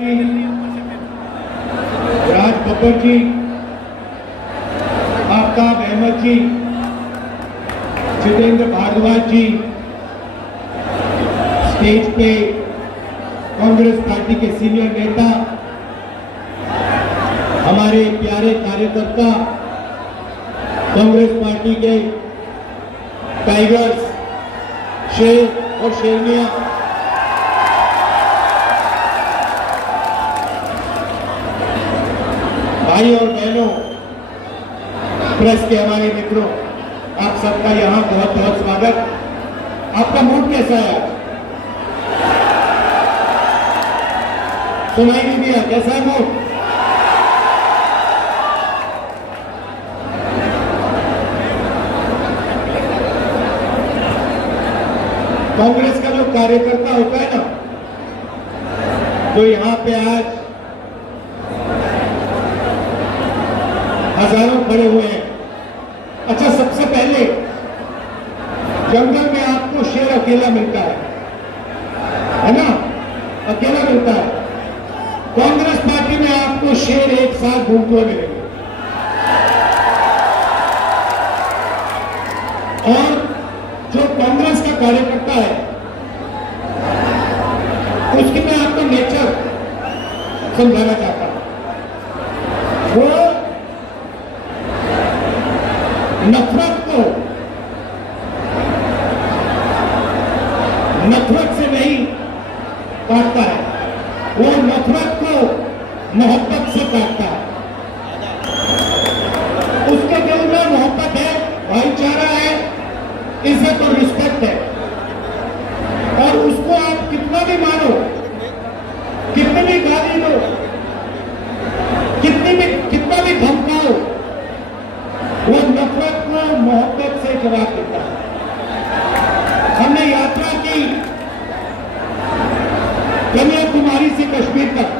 राज बब्बर जी, आफ्ताब अहमद जी, जितेंद्र भारद्वाज जी, stage पे Congress party के senior नेता, हमारे प्यारे कार्यकर्ता, कांग्रेस पार्टी के टाइगर्स, शेर और शेरनिया, भाई और बहनों, प्रेस के हमारे मित्रों, आप सबका यहां बहुत बहुत स्वागत। आपका मूड कैसा है? सुनाई नहीं दिया, कैसा है मूड? कांग्रेस का जो कार्यकर्ता होता है ना, जो यहां पे आज हजारों खड़े हुए हैं। अच्छा, सबसे पहले जंगल में आपको शेर अकेला मिलता है ना? अकेला मिलता है। कांग्रेस पार्टी में आपको शेर एक साथ घूमते हुए मिलेंगे। और जो कांग्रेस का कार्यकर्ता है, उसकी मैं आपको नेचर समझाना चाहता हूं। वो नफरत से नहीं काटता है, वो नफरत को मोहब्बत से काटता है। उसके दिल में मोहब्बत है, भाईचारा है, इज्जत और रिस्पेक्ट है। और उसको आप कितना भी मारो, कितनी भी गाली दो, कितना भी धमकाओ, वो नफरत को मोहब्बत से जवाब देता है। हमने यात्रा की कन्याकुमारी से कश्मीर तक,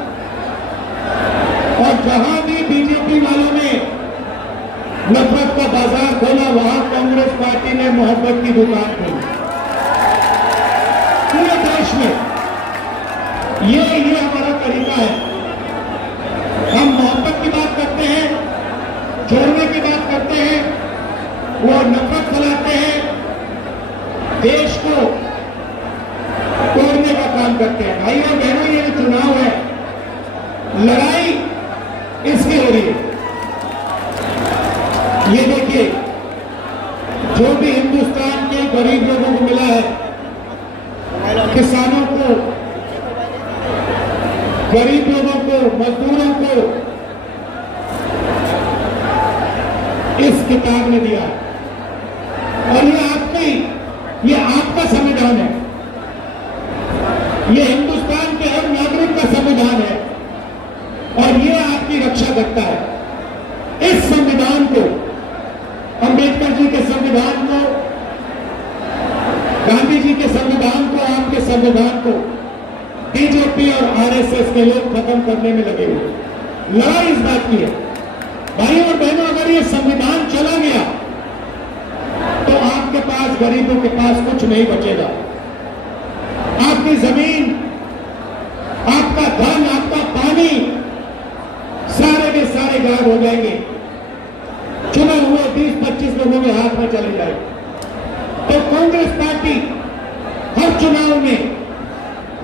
और जहां भी बीजेपी वालों ने नफरत का बाजार खोला, वहां कांग्रेस पार्टी ने मोहब्बत की दुकान खोली। पूरे देश में ये हमारा तरीका है। हम मोहब्बत की बात करते हैं, जोड़ने की बात करते हैं, वो नफरत फैलाते हैं, देश को तोड़ने का काम करते हैं। भाई और बहनों, ये जो चुनाव है, लड़ाई इसकी हो रही है। ये देखिए, जो भी हिंदुस्तान के गरीब लोगों को मिला है, किसानों को, गरीब लोगों को, मजदूरों को इस किताब ने दिया। और ये आपका संविधान है, ये हिंदुस्तान के हर नागरिक का संविधान है, और ये आपकी रक्षा करता है। इस संविधान को, अंबेडकर जी के संविधान को, गांधी जी के संविधान को, आपके संविधान को बीजेपी और आरएसएस के लोग खत्म करने में लगे हुए। लड़ाई इस बात की है। भाई और बहनों, अगर ये संविधान चला गया तो आपके पास, गरीबों के पास कुछ नहीं बचेगा। आपकी जमीन, आपका धन, आपका पानी, सारे के सारे गायब हो जाएंगे। चुने हुए 20-25 लोगों के हाथ में चले जाएंगे। तो कांग्रेस पार्टी हर चुनाव में,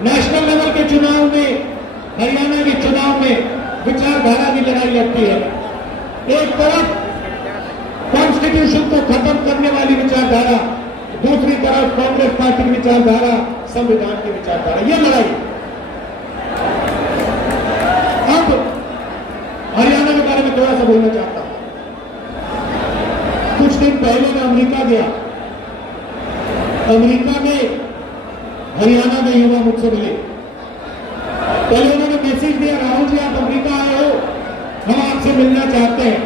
नेशनल लेवल के चुनाव में, हरियाणा के चुनाव में विचारधारा की लड़ाई लड़ती है। एक तरफ कॉन्स्टिट्यूशन को खत्म करने वाली विचारधारा, दूसरी तरफ कांग्रेस पार्टी की विचारधारा, संविधान की विचारधारा, ये लड़ाई। अब हरियाणा के बारे में थोड़ा सा बोलना चाहता हूं। कुछ दिन पहले मैं अमेरिका गया। अमेरिका में हरियाणा के युवा मुझसे मिले। पहले उन्होंने मैसेज दिया, राहुल जी आप अमेरिका आए हो, हम आपसे मिलना चाहते हैं।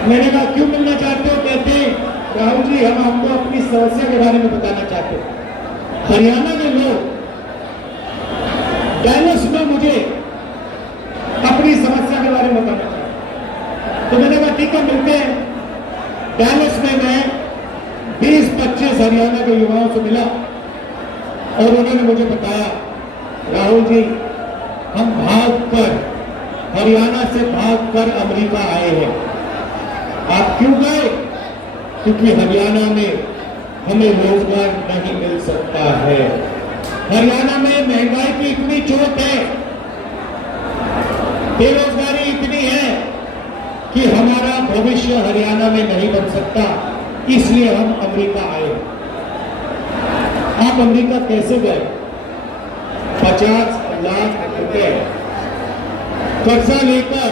मैंने कहा क्यों मिलना चाहते हो? कहते हैं राहुल जी हम आपको अपनी समस्या के बारे में बताना चाहते हैं। हरियाणा के लोग डैलस में मुझे अपनी समस्या के बारे में बताना चाहते, तो मैंने कहा ठीक है मिलते हैं। डैलस में मैं 20-25 हरियाणा के युवाओं से मिला और उन्होंने मुझे बताया, राहुल जी हम भागकर, हरियाणा से भागकर अमेरिका आए हैं। आप क्यों गए? क्योंकि हरियाणा में हमें रोजगार नहीं मिल सकता है। हरियाणा में महंगाई की इतनी चोट है, बेरोजगारी इतनी है कि हमारा भविष्य हरियाणा में नहीं बन सकता, इसलिए हम अमेरिका आए। आप अमेरिका कैसे गए? 50 लाख रुपए कर्जा लेकर,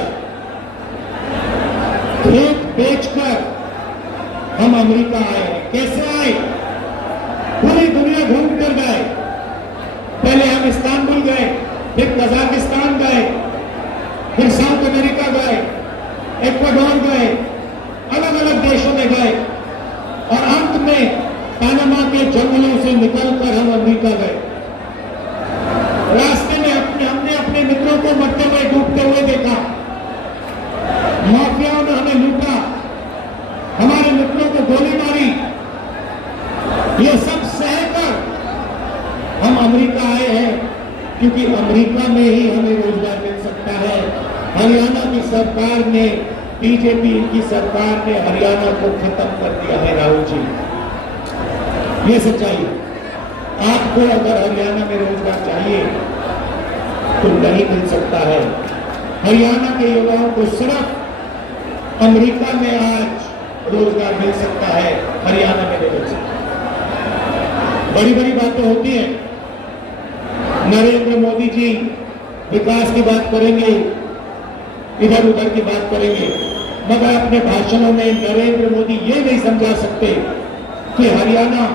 खेत बेचकर हम अमेरिका आए हैं। कैसे आए? पूरी दुनिया घूम कर गए। पहले हम इस्तांबुल गए, फिर कजाकिस्तान गए, फिर साउथ अमेरिका गए, इक्वाडोर गए, अलग अलग देशों में गए और अंत में पनामा के जंगलों से निकलकर हम अमेरिका गए। रास्ते में हमने अपने मित्रों को मरते हुए, डूबते हुए देखा। माफियाओं ने हमें लूटा, हमारे मित्रों को गोली मारी। ये सब सहकर हम अमेरिका आए हैं, क्योंकि अमेरिका में ही हमें रोजगार मिल सकता है। हरियाणा की सरकार ने, बीजेपी की सरकार ने हरियाणा को खत्म कर दिया है। राहुल जी, ये सच्चाई है। आपको अगर हरियाणा में रोजगार चाहिए तो नहीं मिल सकता है। हरियाणा के युवाओं को सिर्फ अमेरिका में आज रोजगार मिल सकता है, हरियाणा में नहीं मिल सकता। बड़ी बड़ी बातें होती हैं। नरेंद्र मोदी जी विकास की बात करेंगे, इधर उधर की बात करेंगे, मगर अपने भाषणों में नरेंद्र मोदी ये नहीं समझा सकते कि हरियाणा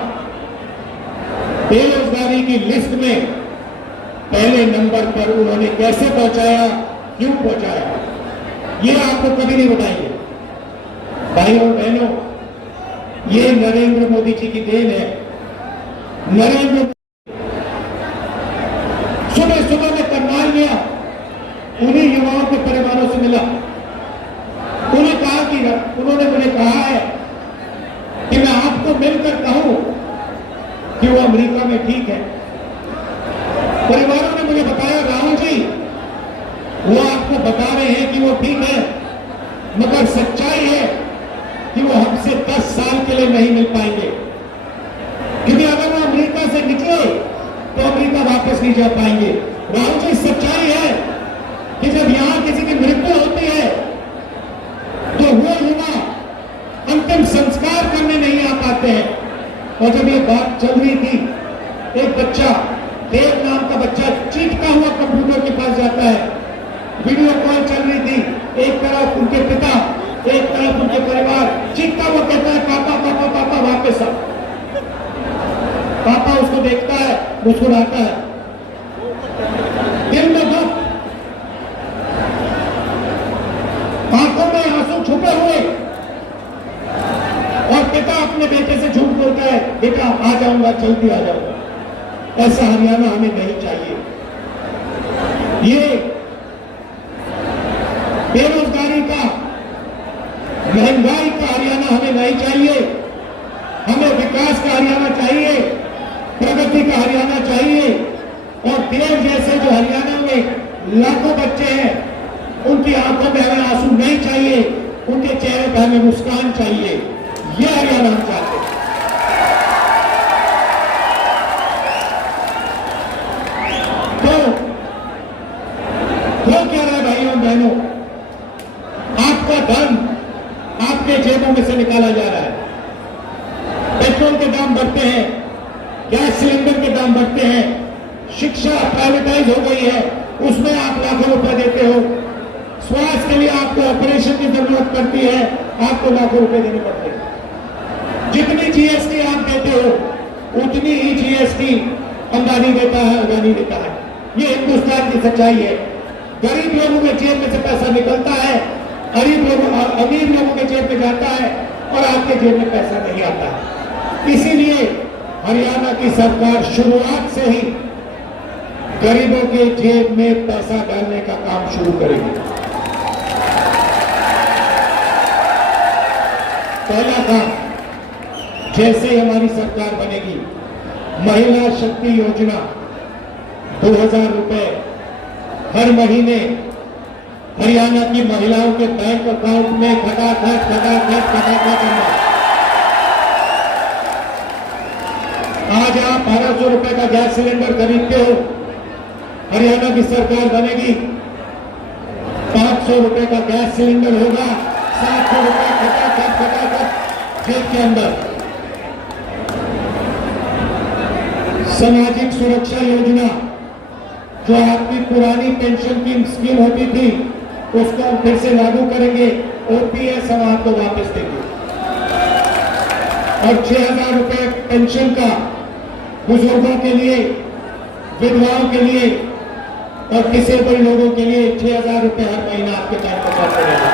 बेरोजगारी की लिस्ट में पहले नंबर पर उन्होंने कैसे पहुंचाया, क्यों पहुंचाया, ये आपको कभी नहीं बताएंगे। भाइयों और बहनों, ये नरेंद्र मोदी जी की देन है। नरेंद्र सुबह सुबह में करनाल गया, उन्हीं युवाओं के परिवारों से मिला। उन्हें कहा कि उन्होंने मुझे कहा है कि मैं आपको मिलकर कहूं कि वो अमेरिका में ठीक है। परिवारों ने मुझे बताया, राहुल जी वो आपको बता रहे हैं कि वो ठीक है, मगर सच्चाई है कि वो हमसे 10 साल के लिए नहीं मिल पाएंगे, क्योंकि अगर वो अमेरिका से निकले तो अमेरिका वापस नहीं जा पाएंगे। राहुल जी, सच्चाई है कि जब यहां किसी की मृत्यु होती है तो वो युवा अंतिम संस्कार करने नहीं आ पाते हैं। और जब ये बात चल रही थी, एक बच्चा, देव नाम का बच्चा, चीखता हुआ कंप्यूटर के पास जाता है। वीडियो कॉल चल रही थी, एक तरफ उनके पिता, एक तरफ उनके परिवार, चीखता हुआ कहता है, पापा पापा पापा वापस आ। पापा उसको देखता है, मुस्कुराता है, दिल में दुख, आंखों में आंसू छुपे हुए, और पिता अपने बेटे से झूठ बोलता है, बेटा आ जाऊंगा, जल्दी आ जाऊंगा। ऐसा हरियाणा हमें नहीं चाहिए। ये बेरोजगारी का, महंगाई का हरियाणा हमें नहीं चाहिए। हमें विकास का हरियाणा चाहिए, प्रगति का हरियाणा चाहिए। और देव जैसे जो हरियाणा में लाखों बच्चे हैं, उनकी आंखों में हमें आंसू नहीं चाहिए, उनके चेहरे पर हमें मुस्कान चाहिए। यह हरियाणा हम चाहते हैं। तो क्या रहा है भाइयों बहनों, आपका धन आपके जेबों में से निकाला जा रहा है। पेट्रोल के दाम बढ़ते हैं, गैस सिलेंडर के दाम बढ़ते हैं, शिक्षा प्राइवेटाइज हो गई है, उसमें आप लाखों रुपए देते हो। स्वास्थ्य के लिए आपको ऑपरेशन की जरूरत पड़ती है, आपको लाखों रुपए देने पड़ते हैं। जितनी जीएसटी आप देते हो, उतनी ही जीएसटी अंबानी देता है, अदानी देता है। ये हिंदुस्तान की सच्चाई है। गरीब लोगों के जेब में से पैसा निकलता है, अमीर लोगों के जेब में जाता है, और आपके जेब में पैसा नहीं आता है। इसीलिए हरियाणा की सरकार शुरुआत से ही गरीबों के जेब में पैसा डालने का काम शुरू करेगी। पहला काम, जैसे ही हमारी सरकार बनेगी, महिला शक्ति योजना 2000 रुपए हर महीने हरियाणा की महिलाओं के बैंक अकाउंट में खटाखट अंदर। आज आप 1200 रुपए का गैस सिलेंडर खरीदते हो, हरियाणा की सरकार बनेगी 500 रुपए का गैस सिलेंडर होगा, 700 रुपए खटाखट जेब के अंदर। सामाजिक सुरक्षा योजना जो आपकी पुरानी पेंशन की स्कीम होती थी उसको हम फिर से लागू करेंगे। ओपीएस हम आपको वापस देंगे और 6,000 रुपए पेंशन का बुजुर्गों के लिए, विधवाओं के लिए और डिसेबल्ड लोगों के लिए 6,000 रुपए हर महीना आपके बैंक अकाउंट में रहेगा।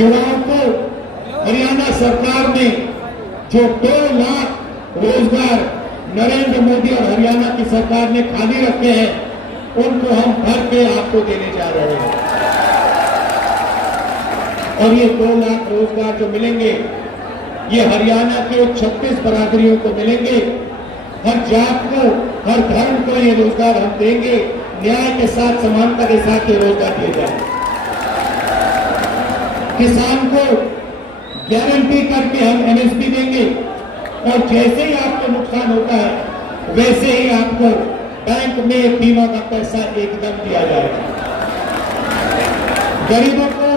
युवाओं को हरियाणा सरकार ने जो 2 लाख रोजगार नरेंद्र मोदी और हरियाणा की सरकार ने खाली रखे हैं उनको हम भर के आपको देने जा रहे हैं। और ये 2 लाख रोजगार जो मिलेंगे ये हरियाणा के 36 बरादरियों को मिलेंगे। हर जात को, हर धर्म को ये रोजगार हम देंगे। न्याय के साथ, समानता के साथ ये रोजगार दिए जाए। किसान को गारंटी करके हम एमएसपी देंगे और जैसे ही आपको नुकसान होता है वैसे ही आपको बैंक में बीमा का पैसा एकदम दिया जाएगा। गरीबों को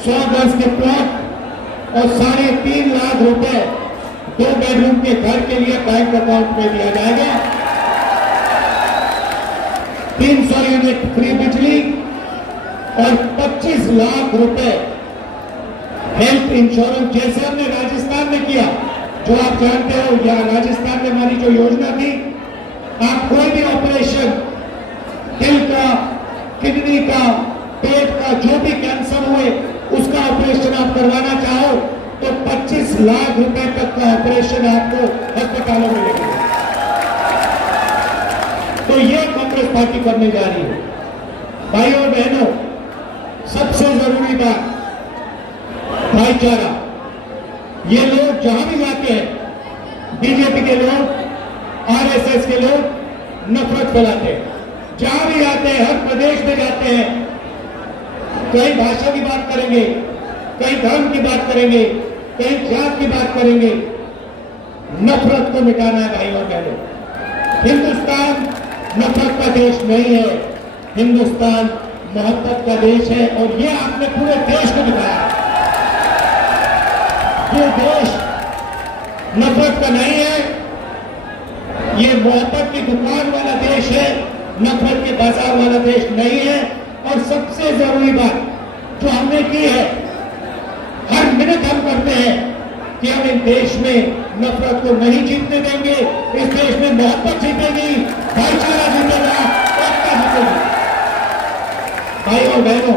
100 गज के प्लॉट और 3.5 लाख रुपए 2 बेडरूम के घर के लिए बैंक अकाउंट में दिया जाएगा। 300 यूनिट फ्री बिजली और 25 लाख रुपए हेल्थ इंश्योरेंस, जैसे हमने राजस्थान में किया। जो आप जानते हो, या राजस्थान में हमारी जो योजना थी, आप कोई भी ऑपरेशन, दिल का, किडनी का, पेट का, जो भी कैंसर हुए उसका ऑपरेशन आप करवाना चाहो तो 25 लाख रुपए तक का ऑपरेशन आपको अस्पतालों में लगेगा। तो ये कांग्रेस पार्टी करने जा रही है। भाइयों और बहनों, सबसे जरूरी बात भाईचारा। ये लोग जहां भी जाते हैं, बीजेपी के लोग, आरएसएस के लोग नफरत फैलाते हैं। जहां भी जाते हैं, हर प्रदेश में जाते हैं, कहीं भाषा की बात करेंगे, कहीं धर्म की बात करेंगे, कहीं जात की बात करेंगे। नफरत को मिटाना है भाइयों और बहनों। हिंदुस्तान नफरत का देश नहीं है, हिंदुस्तान मोहब्बत का देश है और ये आपने पूरे देश को दिखाया। ये देश नफरत का नहीं है, ये मोहब्बत की दुकान वाला देश है, नफरत के बाजार वाला देश नहीं है। और सबसे जरूरी बात जो हमने की है, हर मिनट हम करते हैं कि हम इस देश में नफरत को नहीं जीतने देंगे। इस देश में मोहब्बत जीतेगी, भाईचारा जीतेगा, एकता जीतेगी। भाइयों और बहनों,